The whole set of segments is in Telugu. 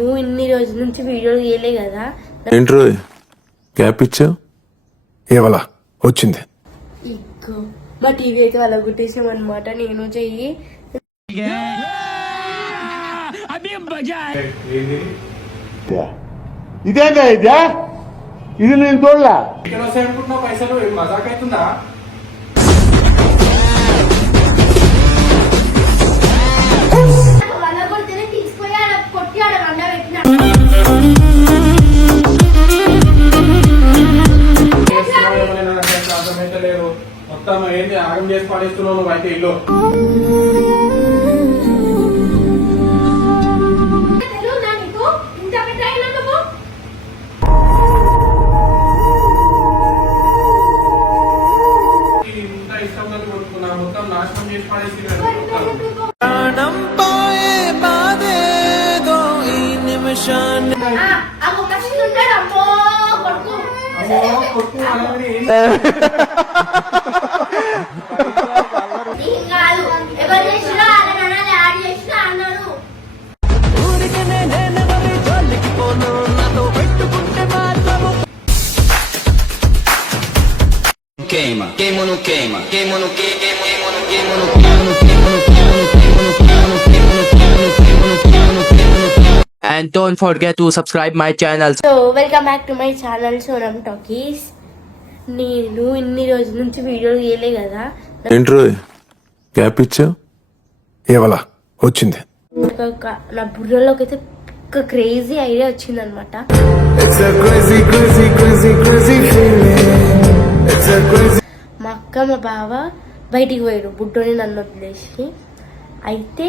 నువ్వు ఇన్ని రోజుల నుంచి వీడియోలు చేయలే కదా. ఏంట్రో గ్యాప్ ఇచ్చావు? ఏవలా వచ్చింది ఇగ్గో మా టీవీ అయితే వాళ్ళ గుట్టేసాం అనమాట. నేను చెయ్యి ఇదేందా ఇదే? ఇది నేను చూడలా. పైసలు మజాక్ అవుతుందా? అర్థమైతలేదు. మొత్తం ఏంటి ఆగం చేసి పడేస్తున్నావు నువ్వు అయితే ఇల్లు. ఇంత ఇష్టం కొట్టుకున్నా మొత్తం నాశనం చేసి పడేసి Queima, queima no queima, queima no queima, queima no queima no and don't forget to subscribe my channel. So welcome back to my channel Sonam talkies. నేను ఇన్ని రోజుల నుంచి వీడియోలు చేయలే కదా. ఏంట్రో గ్యాప్ ఇచ్చావు? ఏవలా వచ్చింది నా బుర్రలోకి అయితే ఒక క్రేజీ ఐడియా వచ్చింది అనమాట. మా అక్క మా బావ బయటికి పోయారు బుడ్డోని నన్ను వదిలేసి. అయితే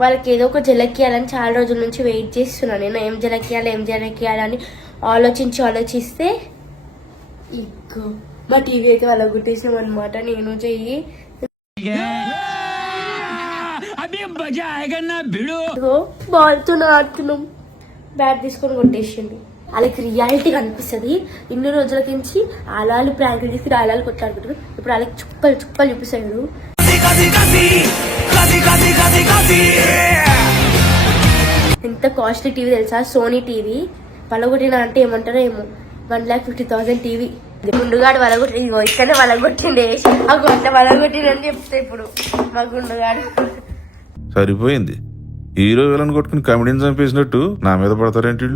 వాళ్ళకి ఏదో ఒక జలకియాలని చాలా రోజుల నుంచి వెయిట్ చేస్తున్నాను. నేను ఏం జలకియాలని ఆలోచిస్తే ఇగ్గో మా టీవీ అయితే వాళ్ళ గుట్టేసినాం అనమాట. నేను చెయ్యి బాల్తో ఆడుతున్నాం. బ్యాట్ తీసుకొని కొట్టేసిండు. వాళ్ళకి రియాలిటీ కనిపిస్తుంది. ఇన్ని రోజుల నుంచి ఆలాలు ప్రాంకులు చేసి ఆలాలు కొట్లాడుకుంటారు. ఇప్పుడు వాళ్ళకి చుక్కలు చూపిస్తాడు. ఎంత కాస్ట్లీ టీవీ తెలుసా? Sony TV. పలగొట్టిన అంటే ఏమంటారో ఏమో 1,50,000 టీవీ. గుండుగాడు వలగొట్టి ఇక్కడే వలగొట్టిండే. ఆ గొంత వలగొట్టిందని చెప్తే ఇప్పుడు మా గుండుగాడు సరిపోయింది. హీరో విలన్ కొట్టుకుని కమెడీని చంపేసినట్టు నా మీద పడతారేంటి?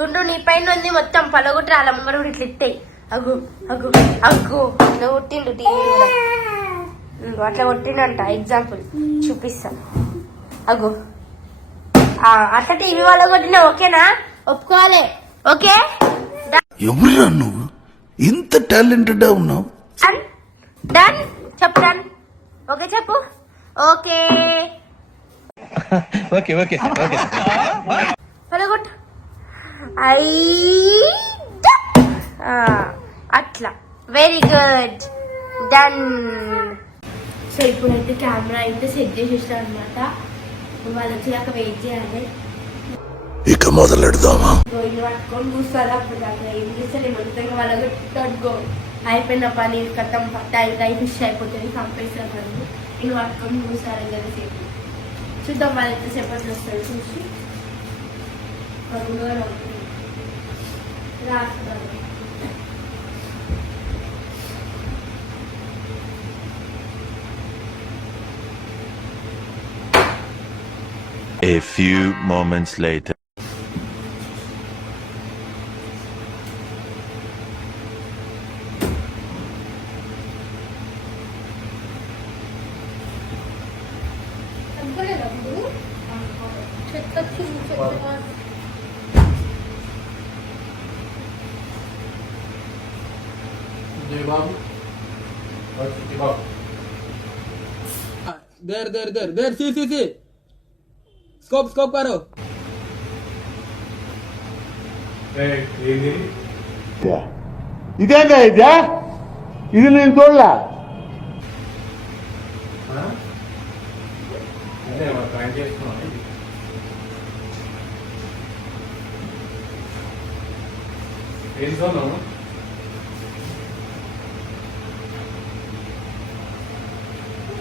గుండు నీ పైన ఉంది మొత్తం పలగొట్టి వాళ్ళ ముంగడు కూడా ఇట్లా ఇట్టాయి. అగ్గు అగ్గు అగ్గు ఇట్లా కొట్టిండు టీవీ. అట్లా కొట్టిండంట. ఎగ్జాంపుల్ చూపిస్తాను. అగ్గు అట్లా టీవీ వాళ్ళ కొట్టినా ఓకేనా? ఒప్పుకోవాలి. ఓకే ఎవరురా నువ్వు? ఇంత టాలెంటెడ్ ఉన్నావు. డన్ చెప్పు. డన్ ఓకే చెప్పు. Okay Okay, okay, okay. పలగొట్టు. అట్లా వెరీ గుడ్. డన్. సో ఇప్పుడైతే కెమెరా అయితే సెట్ చేసేసాం అనమాట. వాళ్ళు వచ్చేదాకా వెయిట్ చేయాలి. ఇక మొదలెడదామా? గోయిని పట్టుకొని కూర్చోాలి. అప్పుడు దాకా ఏం చేస్తారు ఏమంతా వాళ్ళకి తట్టుకో అయిపోయిన పని కట్టం టైం ఫిష్ అయిపోతుంది. కంపల్సరీ పని నేను పట్టుకొని కూర్చోాలి కదా సేపు. చూద్దాం వాళ్ళు ఎంతసేపట్లో వస్తారు చూసి రాస్తారు. A few moments later. देर सी स्कोप करो. ఇదేందా ఇదే? ఇది నేను చూడలా.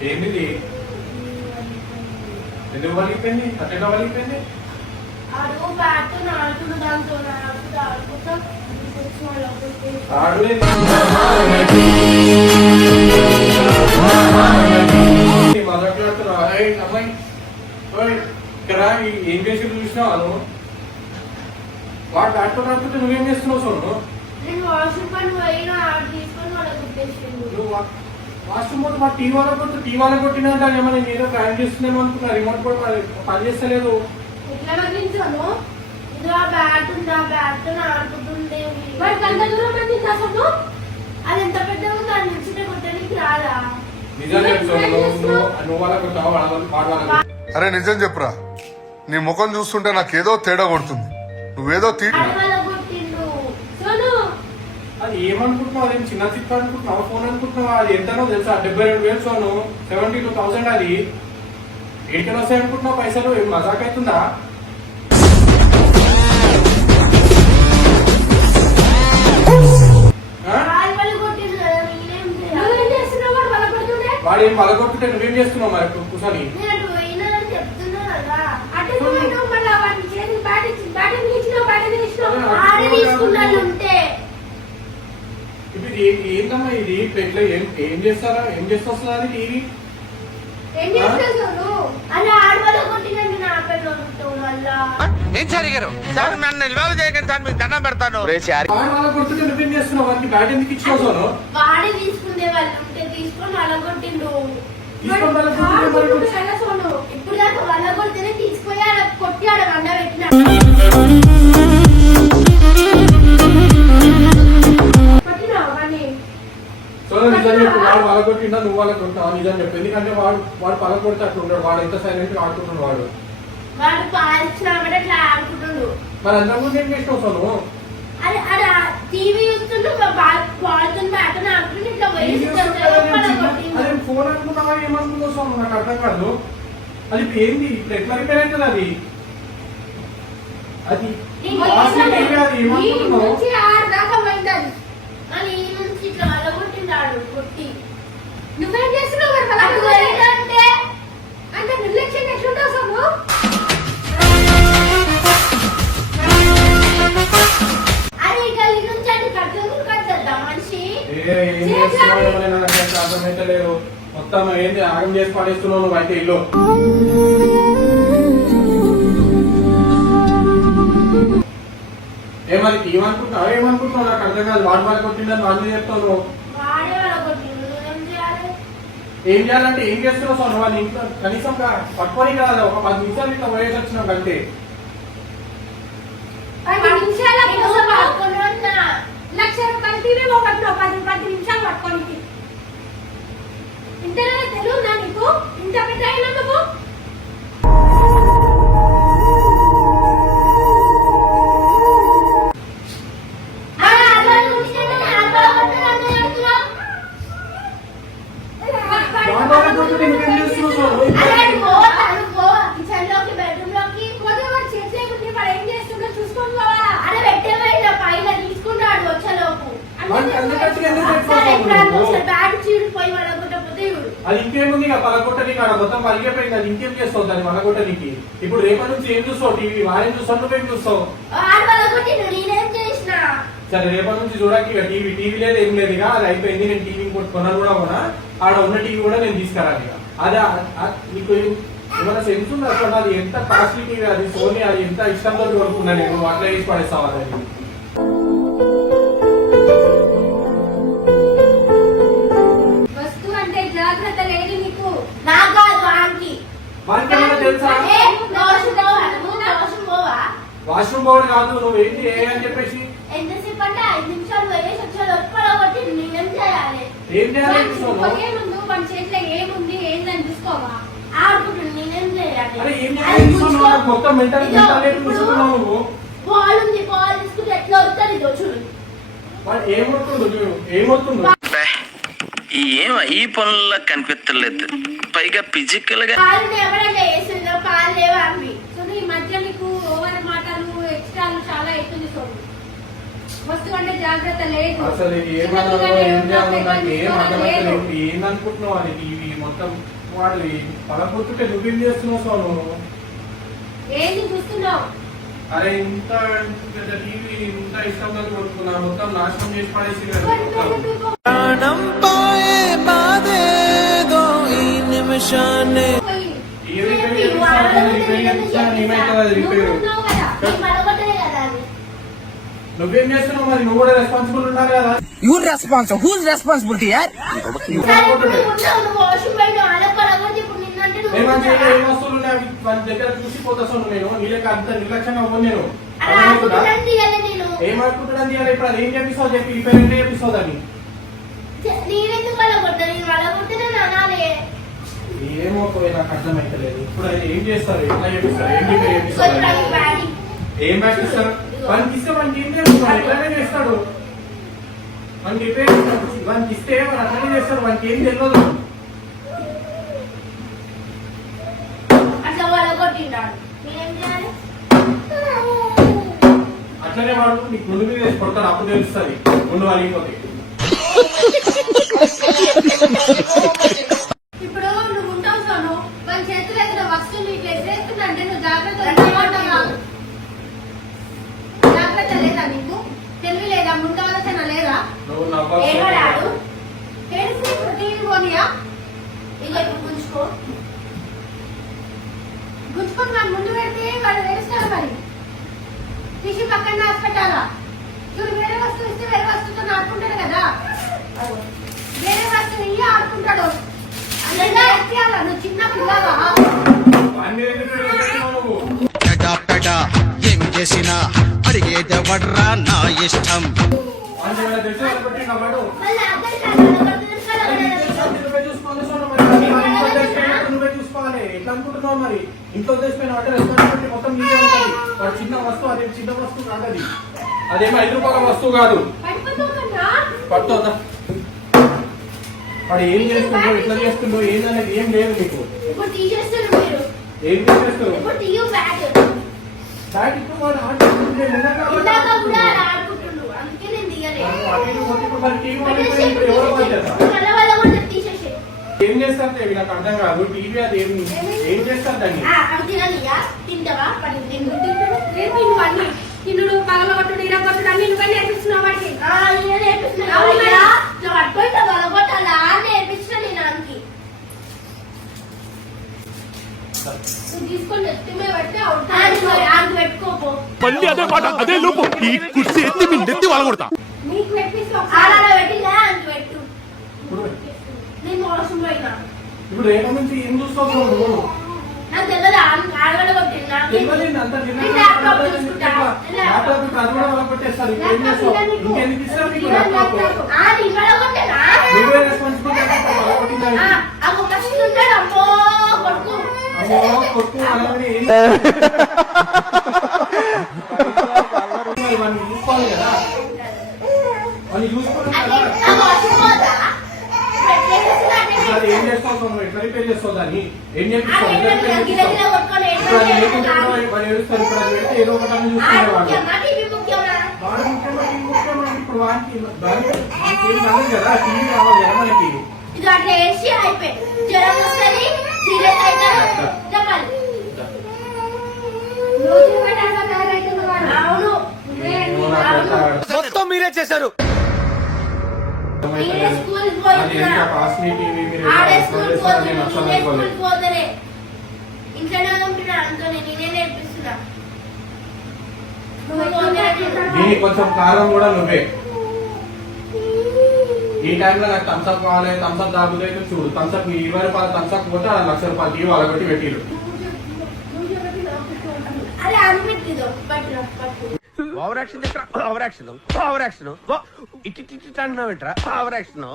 ఏంటిది? ఎందుకు వలిగిపోయింది? అట్టగా వలిగిపోయింది? అడుగు బ్యాట్ ఆడుకుంటూ దాంతో ఆడుకుంటాం ఏం చేసి చూసినావు వాడు దాంట్లో ఆడుకుంటే నువ్వేం చేస్తున్నావు సోను? నేను వాష్రూమ్ పని పోయినా తీసుకొని వాళ్ళకి ఉద్దేశించింది. వాష్రూమ్ పోతే మా టీవీ వాళ్ళ కొట్టినా ఏమన్నా నేను ఏదో ప్రయాణం చేస్తున్నాను అనుకున్నా. రిమోట్ కూడా పని చేస్తలేదు. ఎట్లా బంధించాను? ఇది ఆ బ్యాట్ ఉంది, ఆ బ్యాట్ తో ఆడుకుంటుండే వాడికి అంత దూరం బంధించి అసలు అది ఎంత పెద్దగా ఉందో దాని నుంచి కొట్టడానికి రాదా? నిజంగా నువ్వు వాళ్ళ కొట్టావు వాడు. అరే నిజం చెప్పురా, నీ ముఖం చూస్తుంటే నాకేదో తేడా కొడుతుంది. నువ్వేదో కొట్టిండు సోను. అది ఏమనుకుంటున్నావు? అది చిన్న చిప్ అనుకుంటున్నావు, ఫోన్ అనుకుంటున్నావు. అది ఎంతనో తెలుసా? 72,000 సోను, 72,000. అది ఎడికలు వస్తాయి అనుకుంటున్నావు పైసలు? ఏం మజాక్ అవుతుందా? వాడు ఏం పలగొట్టుంటే నువ్వేం చేస్తున్నావు మరి కూర్చొని? ఇప్పుడు ఏంటమ్మా ఇది? ఎట్లా ఏం చేస్తారా? ఏం చేస్తా అది టీవీ? ఏం జరిగారు సార్? నన్ను నిల్వలు చేయకండి సార్, మీకు దండం పెడతాను. వాళ్ళ కొడుతుంటే నువ్వేం చేస్తున్నావు? వాడికి బ్యాట్ ఎందుకు ఇచ్చినావు సోను? వాడే తీసుకునే వాళ్ళు ఉంటే తీసుకొని అలగొట్టిండు. ఇప్పుడు దాకా వల్లగొడితేనే తీసుకొని ఆడ కొట్టి ఆడ వండ పెట్టిన సోను నిజం చెప్పు. వాడు పలగొట్టిండా నువ్వు వాళ్ళ కొట్టావు? నిజం చెప్పు. ఎందుకంటే వాడు పలగొడితే అట్లా ఉంటాడు. వాడు ఎంత సైలెంట్ గా ఆడుతున్నాడు వాడు. వాడు పాలిచ్చినా కూడా అట్లా ఆడుకుంటుండు. మరి అంతకుముందు ఏం చేసినావు సోను? అది అలా టీవీ చూస్తుంటే బాల్తో బ్యాట్ ఆడుతుంటే ఇట్లా అదే ఫోన్ అనుకున్నావా ఏమనుకున్నావు సోను? నాకు అర్థం కాదు. అది ఇప్పుడు ఏంది? ఇప్పుడు ఎట్లా రిపేర్ అవుతుంది అది? అది ఏమనుకుంటున్నావు? ఆడదాకా పోయింది. కానీ ఈ నుంచి ఇట్లా వల్లగొట్టిండాడు కొట్టి. నువ్వేం చేస్తున్నావు? అంటే నిర్లక్ష్యం ఎట్లుంటావు సోను? అది గల్లి నుంచి అది కట్టేద్దా మనిషి? ఏం చేస్తున్నావు? నాకు అర్థమైతలేదు. మొత్తం ఏంటి ఆగం చేసి పడేస్తున్నావు నువ్వు అయితే ఇల్లు. ఏమని ఏమనుకుంటున్నావు? ఏమనుకుంటున్నావు? నాకు అర్థం కాదు. వాడు వాళ్ళ కొట్టిందని వాళ్ళు చెప్తావు నువ్వు. వాడే వల్లగొట్టిండు. నువ్వేం చేయాలి? ఏం చేయాలంటే ఏం చేస్తున్నావు సోను? వాళ్ళ ఇంట్లో కనీసం పట్టుకొని కాదు, ఒక 10 నిమిషాలు ఇట్లా పోయేసి వచ్చినావు అంతే. 10 నిమిషాలు లక్ష రూపాయలు టీవీ పోగొట్టు. 10 నిమిషాలు పట్టుకోనికి ఇంతనే తెలుగునా నీకు? ఇంత పెద్ద అయినా నువ్వు అది ఇంకేముంది? పలగొట్టని కాడ మొత్తం పలిగిపోయింది. అది ఇంకేం చేస్తావు దాన్ని పలగొట్టనికి? ఇప్పుడు రేపటి నుంచి ఏం చూస్తావు? టీవీ వారేం చూస్తావు? నువ్వేం చూస్తావు? సరే రేపటి నుంచి చూడకి ఇక టీవీ లేదు ఏం లేదు. ఇక అది అయిపోయింది. నేను టీవీ కొనను కూడా కొనా. ఆడ ఉన్న టీవీ కూడా నేను తీసుకురాను. ఇక అదే నీకు ఏమైనా సెన్స్ ఉంది అసలు? అది ఎంత కాస్ట్లీ టీవీ అది, సోనీ. అది ఎంత ఇష్టంతో కొనుక్కున్నా నేను. అట్లా వేసి పడేస్తావు అది. జాగ్రత్త లేదు నీకు. నాకు వానికి తెలుసా? వాష్రూమ్ పోవడం కాదు. నువ్వు ఏంటి అని చెప్పేసి ఎంతసేపు అంటే 5 నిమిషాలు వేసి వచ్చి నేనేం చేయాలి? ఏం చేయాలి? ముందు మన చేతిలో ఏముంది ఏందని చూసుకోవా? ఆడుకుంటుంది. నేనేం చేయాలి? మొత్తం నువ్వు బాల్ ఉంది, బాల్ తీసుకుంటే ఎట్లా వస్తుంది ఇదో చూడు. ఏమవుతుంది? ఈ పనుల్లో కనిపించలేదు. పైగా ఫిజికల్ గా పాలు ఎవరైనా వేసిందో పాలు లేవా అవి. సో ఈ మధ్య నీకు ఓవర్ మాటలు ఎక్స్ట్రాలు చాలా అవుతుంది. సో వస్తువు అంటే జాగ్రత్త లేదు. అసలు ఏమనుకుంటున్నావు? అని టీవీ మొత్తం వాడు పలకొట్టుంటే నువ్వేం చేస్తున్నావు సోను? ఏంది చూస్తున్నావు? అరే ఇంత పెద్ద టీవీ ఇంత ఇష్టంగా కొనుక్కున్నా మొత్తం నాశనం చేసి పడేసి కదా మొత్తం. ఈ రిపేర్ చేపిస్తాను, రిపేర్ చేపిస్తాను, ఏమైతుంది అది రిపేర్. నువ్వేం చేస్తున్నావు మరి? నువ్వు కూడా రెస్పాన్సిబుల్ ఉండాలి కదా. నేను మంచిగా ఏ వస్తువులు ఉన్నాయి అవి వాళ్ళ దగ్గర చూసిపోతాను. నేను వీళ్ళకి అంత నిర్లక్ష్యంగా అవ్వను. నేను ఏమనుకుంటున్నాను తీయాలి ఇప్పుడు? అది ఏం చేపిస్తావు చెప్పి రిపేర్ అంటే చేపిస్తావు దాన్ని. ఏమో నాకు అర్థమైతలేదు. ఇప్పుడు అయితే ఏం చేస్తారు? ఎట్లా చేపిస్తారు? ఏం రిపేర్ చేపిస్తారు? ఏం బ్యాట్ ఇస్తారు? వానికి ఇస్తే మనకి ఏం చేస్తాడు? ఎట్లానే చేస్తాడు. మనకి రిపేర్ వానికి ఇస్తే వాడు అట్లనే చేస్తాడు. వానికి ఏం తెలియదు. అట్లనే వాడు నీకు ముందు మీద వేసి కొడతాడు. అప్పుడు తెలుస్తుంది ముందు వాళ్ళిపోతే. ఇప్పుడు నువ్వు ఉంటావు సోను, మన చేతులు ఎదురు వస్తువులు ఇట్లా ఎదురేస్తుందంటే నువ్వు జాగ్రత్త లేదా? నీకు తెలివి లేదా? ముందు ఆలోచన లేదా? ఏడాడు ఏడుపు టీవీ పోనీయా? ఇక ఇప్పుడు గుంజుకొని మన ముందు పెడితే వాడు వేస్తాడు. మరి తీసి పక్కన హాస్పిటల్ చూడు, వేరే వస్తువు ఇస్తే వేరే వస్తువుతో ఆడుకుంటాడు కదా. వేరే వస్తువు ఇయ్యి ఆడుకుంటాడు. నువ్వు చిన్న పిల్లవా? ఏమి చేసినా అడిగేదెవడ్రా నా ఇష్టం. నువ్వే చూసుకోవాలి. ఎట్లా అనుకుంటున్నావు మరి? ఇంట్లో చేసిపోయిన అంటే రెస్పాన్సిబిలిటీ మొత్తం నీకే ఉంటుంది. వాడు చిన్న వస్తువు, అదే చిన్న వస్తువు కాదు. అదేమో 5 రూపాయల వస్తువు కాదు. పట్టుదా వాడు ఏం చేస్తుండో, ఎట్లా చేస్తుండో ఏందనేది ఏం లేదు నీకు. ఏం చేసేస్తారు? బ్యాట్ ఇప్పుడు వాడు ఆడుకుంటుంటే ఎవరు బాధ్యత? ఏం చేస్తారు నాకు అర్థం కాదు. టీవీ అది ఏం చేస్తారు దాన్ని? తిన్నుడు పగలగొట్టుడు ఇరగొట్టుడు అన్ని నువ్వే నేర్పిస్తున్నావు వాడికి. నేర్పించిన నేను దానికి తీసుకొని ఎత్తిమే పెట్టి పెట్టుకోపో. మళ్ళీ అదే మాట, అదే లోపు. ఈ కుర్చీ ఎత్తి మీ నెత్తి వాళ్ళగొడతా. నీకు పెట్టిస్తా పెట్టిందా అంత పెట్టు. నేను మోసం పోయినా. ఇప్పుడు రేపు నుంచి ఏం చూస్తావు నువ్వు? నాకు తెలియదు. ఆడవాళ్ళు కొట్టిందా? ఇంకెందుకు ఇస్తారు నీకు ల్యాప్టాప్? నువ్వే రెస్పాన్సిబిలిటీ. కొట్టు అలాగే ఇవన్నీ చూసుకోవాలి కదా. వాళ్ళు చూసుకోవాలి కదా. అది ఏం చేస్తావు? నువ్వు ఎట్లా రిపేర్ చేస్తావు? దాన్ని ఏం చేపిస్తావు? వాడు ఏడుస్తారు. ఇప్పుడు అది పెడితే ఏదో ఒకటి అని చూసుకునేవాడు. వాడు ముఖ్యమండి. ఇప్పుడు వానికి ఏం కాదు కదా. టీవీ కావాలి కదా మనకి. మొత్తం మీరే చేశారు. దీనికి కొంచెం కారం కూడా నువ్వే. ఈ టైంలో నాకు థమ్స్అప్ కావాలి, థమ్స్అప్ తాగుతే చూడు. థమ్స్అప్ 20 రూపాయలు థమ్స్అప్ పోతే 1,00,000 రూపాయలు టీవీ వాళ్ళ పెట్టి పెట్టిరు.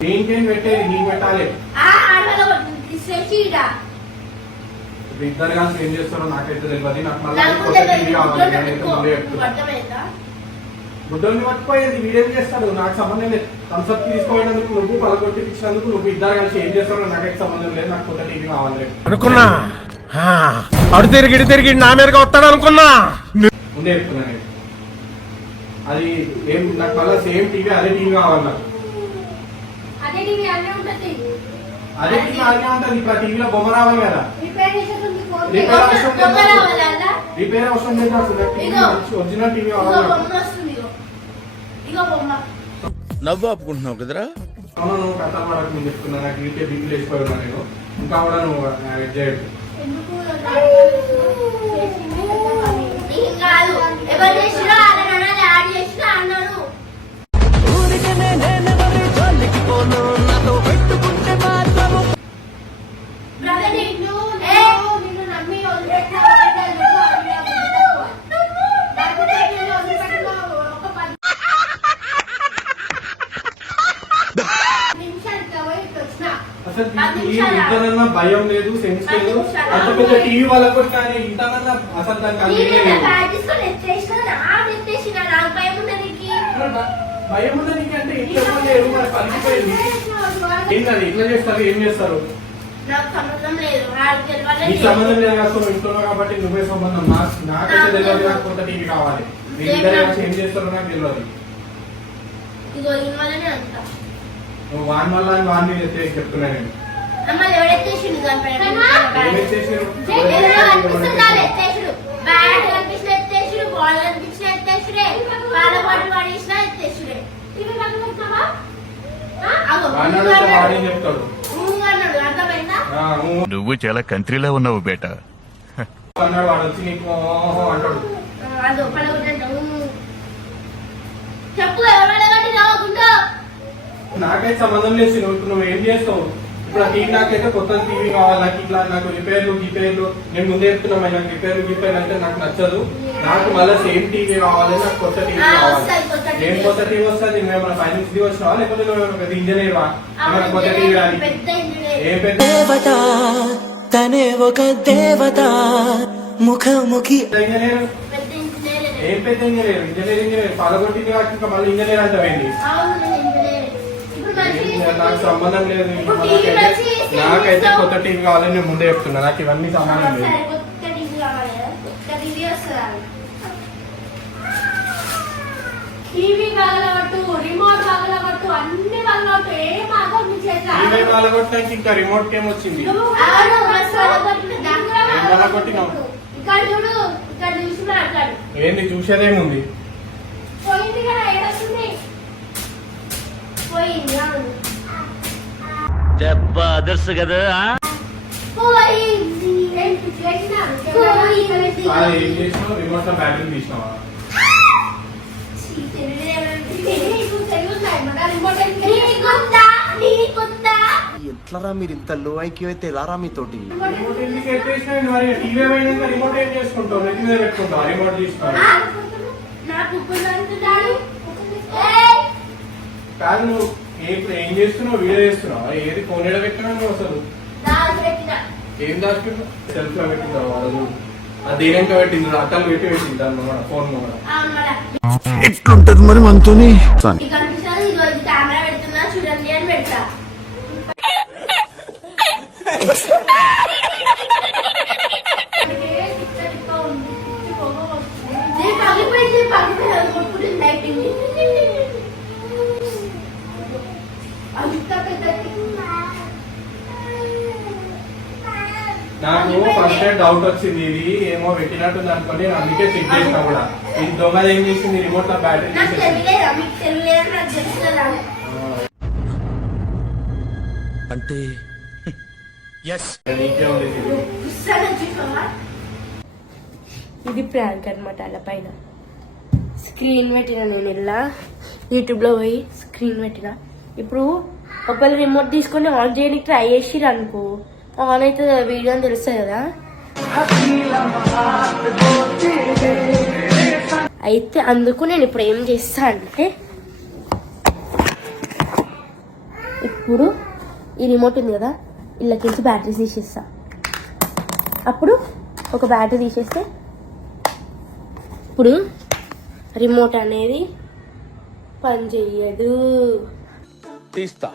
దేనికేం పెట్టేది నీకు పెట్టాలి. ఇద్దరు కలిసి ఏం చేస్తారో నాకైతే తెలియదు. నాకు మళ్ళీ టీవీ కావాలి. బుడ్డోని పట్టుకోయేది వీడేం చేస్తాడు? నాకు సంబంధం లేదు. థమ్స్అప్ తీసుకోవడానికి నువ్వు పలకొట్టి ఇచ్చినందుకు నువ్వు ఇద్దరు కలిసి ఏం చేస్తారో నాకైతే సంబంధం లేదు. నాకు కొత్త టీవీ కావాలి అనుకున్నా. అడు తిరిగి నా మీదగా వస్తాడు అనుకున్నా. ముందే చెప్తున్నా నేను. అది ఏం నాకు మళ్ళీ సేమ్ టీవీ అదే టీవీ కావాలి నాకు. అదే టీవీ అన్నీ ఉంటుంది. అదే టీవీ అన్నీ ఉంటుంది. ఇప్పుడు ఆ టీవీలో బొమ్మ రావాలి కదా. రిపేర్ చేసేది రిపేర్ అవసరం లేదు. రిపేర్ అవసరం లేదు నాకు. ఇగో. ఒరిజినల్ టీవీ ఇగో కావాలి. బొమ్మ వస్తుంది, ఇగో బొమ్మ. నవ్వు ఆపుకుంటున్నావు కదరా. అవును, నువ్వు కథలు వరకు నేను చెప్తున్నా. నాకు ఇంకే బిల్లు వేసిపోయి ఉన్నా నేను. ఇంకా కూడా నువ్వు చేయడు. ఎందుకు ఏం కాదు, ఎవరు చేసినా అన్నాడు, యాడ్ చేసినా అన్నాడు. బ్రదర్ నిన్ను నమ్మి అసలు ఇంతనన్నా భయం లేదు, సెన్స్ లేదు. అంత పెద్ద టీవీ వాళ్ళకు కూడా కానీ ఇంతనన్నా అసలు దానికి అన్నీ లేదు. భయం ఉందా నీకు? అంటే ఇంట్లో లేరు, మరి పలికిపోయింది. ఏంటది ఇట్లా చేస్తారు, ఏం చేస్తారు? నాకు సంబంధం లేదు, నీకు సంబంధం లేదు కదా, ఇంట్లో కాబట్టి నువ్వే సంబంధం. నాకైతే తెలియదు, నాకు కొత్త టీవీ కావాలి. మీరు ఇద్దరు కలిసి ఏం చేస్తారో నాకు తెలియదు. ఇగో ఈ వల్లనే అంతా నువ్వు వాన్ వల్ల వాడిని చెప్తున్నా నేను. అమ్మలు ఎవడెత్తేసిండు దానిపైన? ఏమెత్తేసారు? ఎత్తేసుడు, బ్యాట్ కనిపించిన ఎత్తేసుడు, బాల్ కనిపించిన ఎత్తేసుడే, పాల బాటిల్ పడేసిన ఎత్తేసుడే. వాడినాడు వాడేం చెప్తాడు? అన్నాడు, అర్థమైందా? నువ్వు చాలా కంట్రీలో ఉన్నావు బేట. అన్నాడు వాడు వచ్చి నీకు ఓహో అంటాడు. అది పడగొట్టండి. చెప్పు, ఎవరు కట్టి రాకుండా. నాకైతే సంబంధం లేదు. నువ్వు ఏం చేస్తావు ఇప్పుడు? ఆ టీవీ నాకైతే కొత్త టీవీ కావాలి. నాకు ఇట్లా నాకు రిపేర్లు నేను ముందే చెప్తున్నా, నాకు రిపేర్ అంటే నాకు నచ్చదు. నాకు మళ్ళీ సేమ్ టీవీ కావాలి, నాకు కొత్త టీవీ కావాలి. ఏం కొత్త టీవీ వస్తుంది? మేము ఫైనాన్స్ టీవీ వచ్చినావా, లేకపోతే పెద్ద ఇంజనీర్ కొత్త టీవీ రాని? ఏం పెద్ద దేవత తనే ఒక దేవత ముఖముఖి ఇంజనీర్? పెద్ద ఇంజనీర్. ఏం పెద్ద ఇంజనీర్ పదకొట్టింది కాబట్టి ఇంకా మళ్ళీ ఇంజనీర్ అంటావేంటి? అవును, నేను ఇంజనీర్. ఇప్పుడు మంచిగా నాకు సంబంధం లేదు. ఇప్పుడు టీవీ మంచిగా నాకైతే కొత్త టీవీ కావాలని నేను ముందే చెప్తున్నా. నాకు ఇవన్నీ సంబంధం లేదు. సరే, కొత్త టీవీ కావాలి కదా, కొత్త టీవీ వస్తుంది. టీవీ పగలగొట్టు, రిమోట్ పగలగొట్టు, అన్ని పగలగొట్టు, ఏం ఆగం మీ చేతిలో. టీవీ పగలగొట్టడానికి ఇంకా రిమోట్ ఏం వచ్చింది? అవును, మస్తు పగలగొట్టిన, దాన్ని కూడా ఏం పగలగొట్టినావు? ఇక్కడ చూడు, ఇక్కడ చూసి మాట్లాడు. ఏంది చూసేదేముంది? పోయింది కదా, ఏడొస్తుంది? పోయింది, అవును. దెబ్బ అదర్స్ కదా. పోయింది. పోయింది. కాదు, ఏం చేసినావు? రిమోట్ లో బ్యాటరీ తీసినావా? ఎట్లరా మీరు ఇంత లో ఐక్యూ అయితే ఎలారా మీతోటి? రిమోట్ ఎందుకు ఎత్తేసినావు? మరి టీవీ పోయినాక రిమోట్ ఏం చేసుకుంటావు? నెత్తి మీద పెట్టుకుంటావు రిమోట్ తీసుకొని. కాదు, నువ్వు ఇప్పుడు ఏం చేస్తున్నావు? వీడియో చేస్తున్నావా? ఏది ఫోన్ ఎడ పెట్టినా నువ్వు అసలు? ఏం దాచుకున్నావు? సెల్ఫ్ లో పెట్టిందా వాళ్ళు? ఆ దేనిక పెట్టింది, అట్టాలు పెట్టింది దాన్ని కూడా ఫోన్ కూడా. ఎట్లుంటది మరి మనతోని? కెమెరా పెడుతున్నా చూడండి అని పెడతా. నాకు ఫస్ట్ టైం డౌట్ వచ్చింది, ఇది ఏమో పెట్టినట్టుంది అనుకోని అందుకే చెక్ చేసినా కూడా. ఇది దొంగ ఏం చేసింది? రిమోట్ లో బ్యాటరీ నాకు తీసేసింది. తెలియలేదా? మీకు తెలియలేదు, నాకు తెలుస్తుందా? అంటే నీకే ఉంది ఇది. ఇది ప్రాంక్ అనమాట. అలా పైన స్క్రీన్ పెట్టిన, నేను ఇలా యూట్యూబ్లో పోయి స్క్రీన్ పెట్టిన. ఇప్పుడు ఒకవేళ రిమోట్ తీసుకొని ఆన్ చేయడానికి ట్రై చేసిరు అనుకో, ఆన్ అయితే వీడియో అని తెలుస్తుంది కదా. అయితే అందుకు నేను ఇప్పుడు ఏం చేస్తా అంటే, ఇప్పుడు ఈ రిమోట్ ఉంది కదా, ఇళ్ళకించి బ్యాటరీ తీసేస్తా. అప్పుడు ఒక బ్యాటరీ తీసేస్తే ఇప్పుడు రిమోట్ అనేది పని చెయ్యదు. తీస్తా,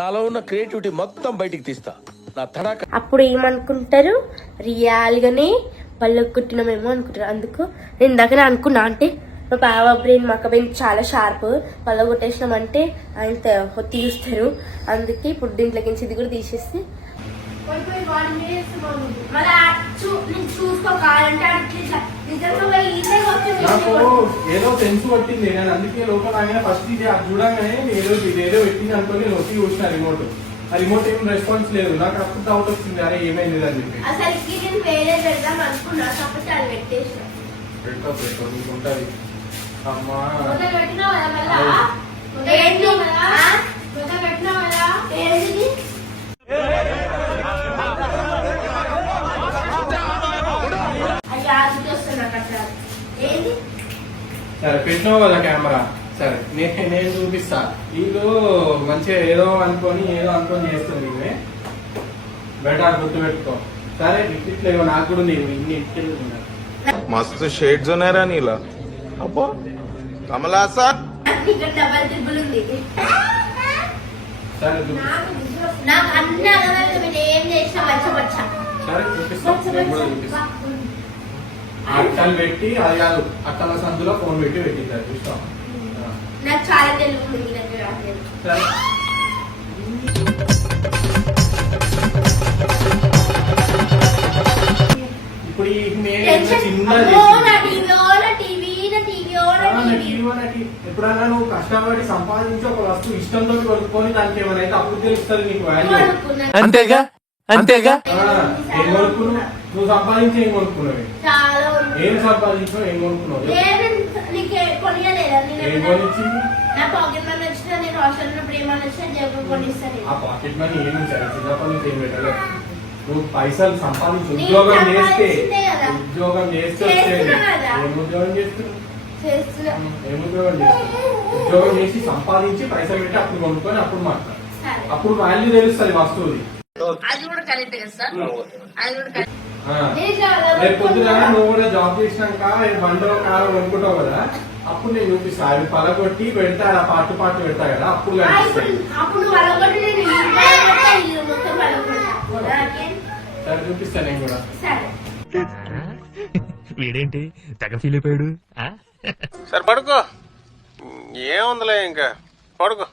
నాలో ఉన్న క్రియేటివిటీ మొత్తం బయటికి తీస్తా. నా తడాక అప్పుడు ఏమనుకుంటారు? రియల్గానే పళ్ళకు కుట్టినామేమో అనుకుంటారు. అందుకు నేను ఇందాకనే అనుకున్నా, అంటే మా బావ బ్రెయిన్, మా అక్క బ్రెయిన్ చాలా షార్ప్. పళ్ళ కొట్టేసినామంటే ఆయన తీస్తారు. అందుకే ఇప్పుడు దీంట్లోకి ఇది కూడా తీసేస్తే మళ్ళీ నేను చూసుకోవాలంటే నిజంగా పోయి ఈజీగా నాకు వచ్చి ఏదో సెన్స్ పట్టింది. నేను అందుకే లోపల ఆయన ఫస్ట్ ఇది అది చూడగానే ఇదేదో పెట్టింది అనుకోని నేను వచ్చి చూసిన రిమోట్. ఆ రిమోట్ ఏం రెస్పాన్స్ లేదు. నాకు అప్పుడు డౌట్ వచ్చింది, అరే ఏమైంది అని చెప్పి. అసలు నేను వేరే పెడదాం అనుకున్నా, కాకపోతే అది పెట్టేసిన. పెట్టు నీకు ఉంటుంది. అమ్మా పెట్టినావు కదా మళ్ళా? ఏంటి? పెట్టినావు కదా? ఏంటి? అయ్యా అది వస్తున్నా కదా. ఏంటి? సరే పెట్టినావు కదా కెమెరా. సరే నేను చూపిస్తా. వీళ్ళు మంచిగా ఏదో అనుకొని చేస్తుంది. ఇవే బెటర్ గుర్తు పెట్టుకో. సరే ఇట్లా ఇవ్వ, నాకు కూడా ఉంది. ఇన్ని ఇట్లు మస్తు షేడ్స్ ఉన్నాయరా నీలా. అబ్బో కమలాసా. ఇక్కడ డబల్ ట్రిపుల్ ఉంది. సరే నాకు అన్ని అలవాట్లు మీరు ఏం చేసినా వచ్చ సరే చూపిస్తా. నేను కూడా చూపిస్తా. అట్టలు పెట్టి అది కాదు, అట్టల సందులో ఫోన్ పెట్టి పెట్టింది చూస్తాం. నాకు చాలా తెలుగు ఉంది దగ్గర రాలేదు. సరే ఇప్పుడు ఈ నేను చిన్న ఎప్పుడన్నా నువ్వు కష్టపడి సంపాదించి ఒక వస్తువు ఇష్టంతో కొనుక్కొని దానికి ఏమైనా అయితే అప్పుడు తెలుస్తుంది నీకు వాల్యూ. అంతేగా అంతేగా. ఏం కొనుక్కున్నావు నువ్వు? సంపాదించి ఏం కొనుక్కున్నావు? చాలా ఏం సంపాదించావు? ఏం కొనుక్కున్నావు? ఏం కొనిచ్చింది? నా పాకెట్ మనీ వచ్చినా నేను హాస్టల్ ఉన్నప్పుడు ఏమన్నా వచ్చినా జబ్బు కొనిస్తాను. ఆ పాకెట్ మనీ ఏమి ఇచ్చారు? చిన్నప్పటి నుంచి ఏం పెట్టలేదు. నువ్వు పైసలు సంపాదించి ఉద్యోగం చేస్తే వచ్చేది. ఏం ఉద్యోగం చేస్తున్నావు? ఏం ఉద్యోగం చేస్తున్నావు? ఉద్యోగం చేసి సంపాదించి పైసలు పెట్టి అప్పుడు కొనుక్కొని అప్పుడు మాట్లాడు. అప్పుడు వాల్యూ తెలుస్తుంది వస్తువుది. అది కూడా కరెక్ట్ కదా సార్, అది కూడా కరెక్ట్. రేపు పొద్దున నువ్వు కూడా జాబ్ చేసినాక బండో కారం కొనుక్కుంటావు కదా, అప్పుడు నేను చూపిస్తా. అవి పలగొట్టి పెడతా, పాటు పెడతా కదా, అప్పుడు అప్పుడు సరే చూపిస్తా నేను కూడా. వీడేంటి తెగ ఫీల్ అయిపోయాడు. సరే పడుకో, ఏముందిలే ఇంకా పడుకో.